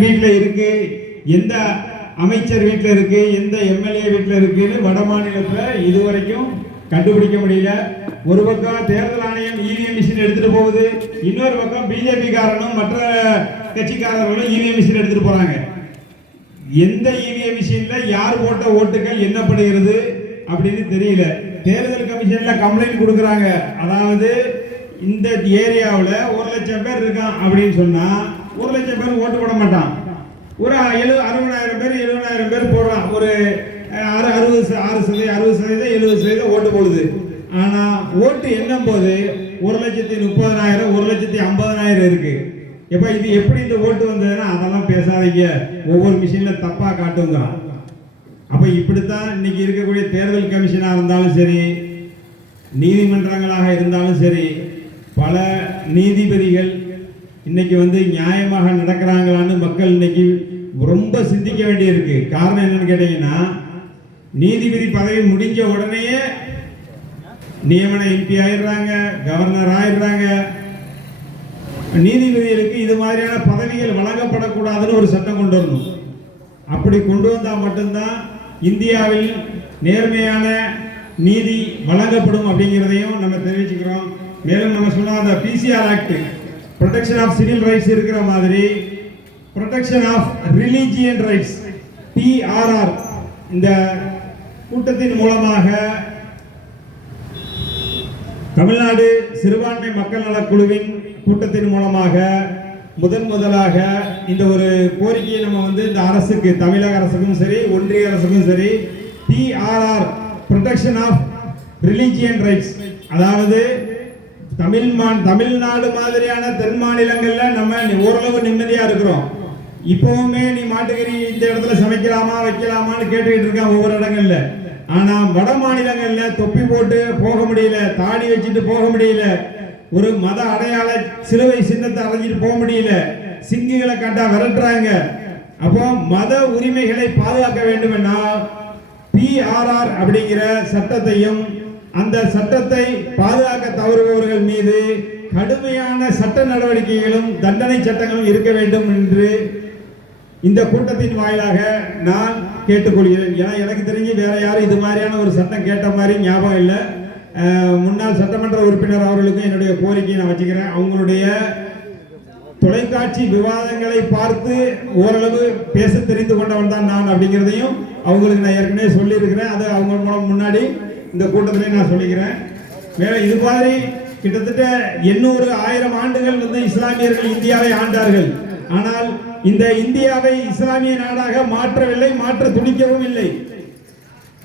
வீட்டில் இருக்கு எந்த அமைச்சர் வீட்டில் இருக்கு எந்த எம்எல்ஏ வீட்டில் இருக்குன்னு வட மாநிலத்தில் இதுவரைக்கும் கண்டுபிடிக்க முடியல. ஒரு பக்கம் தேர்தல் ஆணையம் இவிஎம் மிஷின் எடுத்துட்டு போகுது இன்னொரு பக்கம் பிஜேபி காரனும் மற்ற கட்சிக்காரர்களும் இவிஎம் மிஷின் எடுத்துட்டு போறாங்க. எந்த இவிஎம் மிஷின்ல யார் போட்ட ஓட்டுகள் என்னப்படுகிறது அப்படின்னு தெரியல. தேர்தல் கமிஷன்ல கம்ப்ளைண்ட் கொடுக்குறாங்க. அதாவது இந்த ஏரியாவில் ஒரு லட்சம் பேர் இருக்கான் அப்படின்னு சொன்னா ஒரு லட்சம் பேர் ஓட்டு போட மாட்டான். ஒரு எழு அறுபதாயிரம் பேர் எழுபதாயிரம் பேர் போடுறான். ஒரு ஆறு அறு அறுபது ஆறு சதவீதம் அறுபது சதவீதம் எழுபது சதவீதம் ஓட்டு போடுது. ஆனால் ஓட்டு எண்ணும் போது ஒரு லட்சத்தி முப்பதனாயிரம் ஒரு லட்சத்தி ஐம்பதனாயிரம் இருக்கு. எப்ப இது எப்படி இந்த ஓட்டு வந்ததுன்னா அதெல்லாம் பேசாதீங்க. ஒவ்வொரு மிஷின்ல தப்பா காட்டுங்கிறான். அப்ப இப்படித்தான் இன்னைக்கு இருக்கக்கூடிய தேர்தல் கமிஷனா இருந்தாலும் சரி நீதிமன்றங்களாக இருந்தாலும் சரி பல நீதிபதிகள் இன்னைக்கு வந்து நியாயமாக நடக்கிறாங்களான்னு மக்கள் இன்னைக்கு ரொம்ப சிந்திக்க வேண்டியிருக்கு. காரணம் என்னன்னு கேட்டீங்கன்னா நீதிபதி பதவி முடிஞ்ச உடனேயே நியமன எம்பி ஆயிடுறாங்க கவர்னர் ஆயிடுறாங்க. நீதிபதிகளுக்கு இது மாதிரியான பதவிகள் வழங்கப்படக்கூடாதுன்னு ஒரு சட்டம் கொண்டு வரணும். அப்படி கொண்டு வந்தால் மட்டும்தான் இந்தியாவில் நேர்மையான நீதி வழங்கப்படும் அப்படிங்கிறதையும் நம்ம தெரிவிச்சுக்கிறோம். மேலும் நம்ம சொன்ன அந்த PCR act protection of civil rights இருக்கிற மாதிரி protection of religion rights PRR இந்த கூட்டத்தின் மூலமாக தமிழ்நாடு சிறுபான்மை மக்கள் நலக் குழுவின் கூட்டத்தின் மூலமாக முதன் முதலாக இந்த ஒரு கோரிக்கையை நம்ம வந்து இந்த அரசுக்கு தமிழக அரசுக்கும் சரி ஒன்றிய அரசுக்கும் சரி PRR protection of religion rights அதாவது தமிழ் மா தமிழ்நாடு மாதிரியான தென் மாநிலங்கள்ல நம்ம ஓரளவு நிம்மதியா இருக்கிறோம். இப்பவுமே நீ மாட்டுக்கறி இந்த இடத்துல சமைக்கலாமா வைக்கலாமான்னு கேட்டுக்கிட்டு இருக்கான் ஒவ்வொரு இடங்கள்ல. ஆனா வட மாநிலங்கள்ல தொப்பி போட்டு போக முடியல தாடி வச்சுட்டு போக முடியல ஒரு மத அடையாள சிலுவை சின்னத்தை அடைஞ்சிட்டு போக முடியல சிங்குகளை கண்டா விரட்டுறாங்க. அப்போ மத உரிமைகளை பாதுகாக்க வேண்டுமென்னா பிஆர்ஆர் அப்படிங்கிற சட்டத்தையும் அந்த சட்டத்தை பாதுகாக்க தவறுபவர்கள் மீது கடுமையான சட்ட நடவடிக்கைகளும் தண்டனை சட்டங்களும் இருக்க வேண்டும் என்று இந்த கூட்டத்தின் வாயிலாக நான் கேட்டுக்கொள்கிறேன். ஏன்னா எனக்கு தெரிஞ்சு வேற யாரும் இது மாதிரியான ஒரு சட்டம் கேட்ட மாதிரி ஞாபகம் இல்லை. முன்னாள் சட்டமன்ற உறுப்பினர் அவர்களுக்கும் என்னுடைய கோரிக்கையை நான் வச்சுக்கிறேன். அவங்களுடைய தொலைக்காட்சி விவாதங்களை பார்த்து ஓரளவு பேச தெரிந்து கொண்டவன் தான் நான் அப்படிங்கிறதையும் அவங்களுக்கு நான் ஏற்கனவே சொல்லியிருக்கிறேன். அது அவங்க மூலம் முன்னாடி இந்த கூட்டத்திலே நான் சொல்லிக்கிறேன். மேல இது மாதிரி கிட்டத்தட்ட எண்ணூறு ஆயிரம் ஆண்டுகள் வந்து இஸ்லாமியர்கள் இந்தியாவை ஆண்டார்கள். ஆனால் இந்த இந்தியாவை இஸ்லாமிய நாடாக மாற்றவில்லை மாற்ற துடிக்கவும் இல்லை.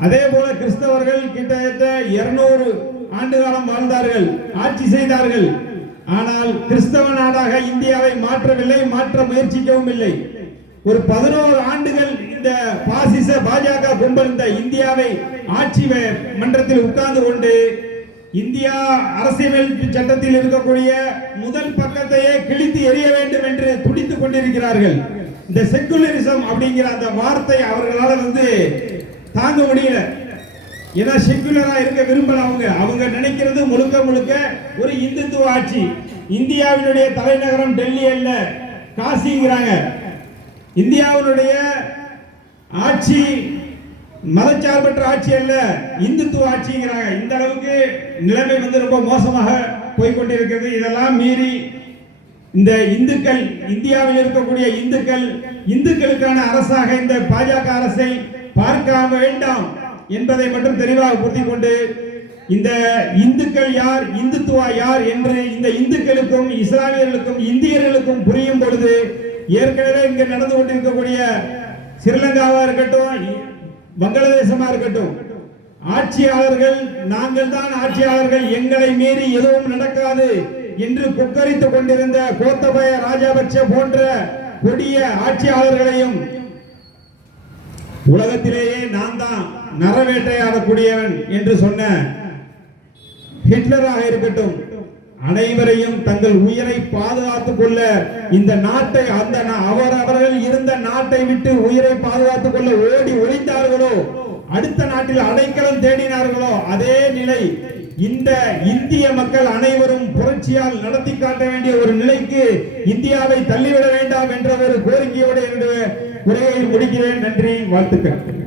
அதே போல கிறிஸ்தவர்கள் கிட்டத்தட்ட இருநூறு ஆண்டு காலம் வாழ்ந்தார்கள் ஆட்சி செய்தார்கள். ஆனால் கிறிஸ்தவ நாடாக இந்தியாவை மாற்றவில்லை மாற்ற முயற்சிக்கவும் இல்லை. ஒரு பதினோரு ஆண்டுகள் இந்த பாசிச பாஜக கும்பல் இந்த இந்தியாவை ஆட்சி மன்றத்தில் உட்கார்ந்து கொண்டு இந்தியா அரசியலமைப்பு சட்டத்தில் இருக்கக்கூடிய முதல் பக்கத்தையே கிழித்து எரிய வேண்டும் என்று துடித்துக் கொண்டிருக்கிறார்கள். இந்த செக்குலரிசம் அப்படிங்கிற அந்த வார்த்தை அவர்களால் வந்து தாங்க முடியல. ஏன்னா செக்குலரா இருக்க விரும்பல அவங்க. அவங்க நினைக்கிறது முழுக்க முழுக்க ஒரு இந்துத்துவ ஆட்சி. இந்தியாவினுடைய தலைநகரம் டெல்லி அல்ல காசிங்கிறாங்க. இந்தியாவினுடைய ஆட்சி மதச்சார்பற்ற ஆட்சி அல்ல இந்துத்துவ ஆட்சிங்கிறாங்க. இந்த அளவுக்கு நிலைமை வந்து ரொம்ப மோசமாக போய்கொண்டிருக்கிறது. இதெல்லாம் மீறி இந்த இந்துக்கள் இந்தியாவில் இருக்கக்கூடிய இந்துக்கள் இந்துக்களுக்கான அரசாக இந்த பாஜக அரசை பார்க்க வேண்டாம் என்பதை மட்டும் தெளிவாக புரிந்து கொண்டு இந்த இந்துக்கள் யார் இந்துத்துவா யார் என்று இந்த இந்துக்களுக்கும் இஸ்லாமியர்களுக்கும் இந்தியர்களுக்கும் புரியும் பொழுது ஏற்கனவே இங்கு நடந்து கொண்டிருக்கக்கூடிய ஸ்ரீலங்காவா இருக்கட்டும் வங்காளதேசமா இருக்கட்டும் ஆட்சியாளர்கள் நாங்கள் தான் ஆட்சியாளர்கள் எங்களை மீறி எதுவும் நடக்காது என்று கொக்கரித்துக் கொண்டிருந்த கோத்தபய ராஜபக்ஷ போன்ற கொடிய ஆட்சியாளர்களையும் உலகத்திலேயே நான் தான் நரவேட்டையாடக்கூடியவன் என்று சொன்ன ஹிட்லராக இருக்கட்டும் அனைவரையும் தங்கள் உயிரை பாதுகாத்துக் கொள்ள இந்த நாட்டை அந்த அவர் அவர்கள் நாட்டை விட்டு உயிரை பாதுகாத்துக் கொள்ள ஓடி ஒழித்தார்களோ அடுத்த நாட்டில் அடைக்கலம் தேடினார்களோ அதே நிலை இந்த இந்திய மக்கள் அனைவரும் புரட்சியால் நடத்தி காட்ட வேண்டிய ஒரு நிலைக்கு இந்தியாவை தள்ளிவிட வேண்டாம் என்ற ஒரு கோரிக்கையோடு என்னுடைய உரையை முடிக்கிறேன். நன்றி வாழ்த்துக்கள்.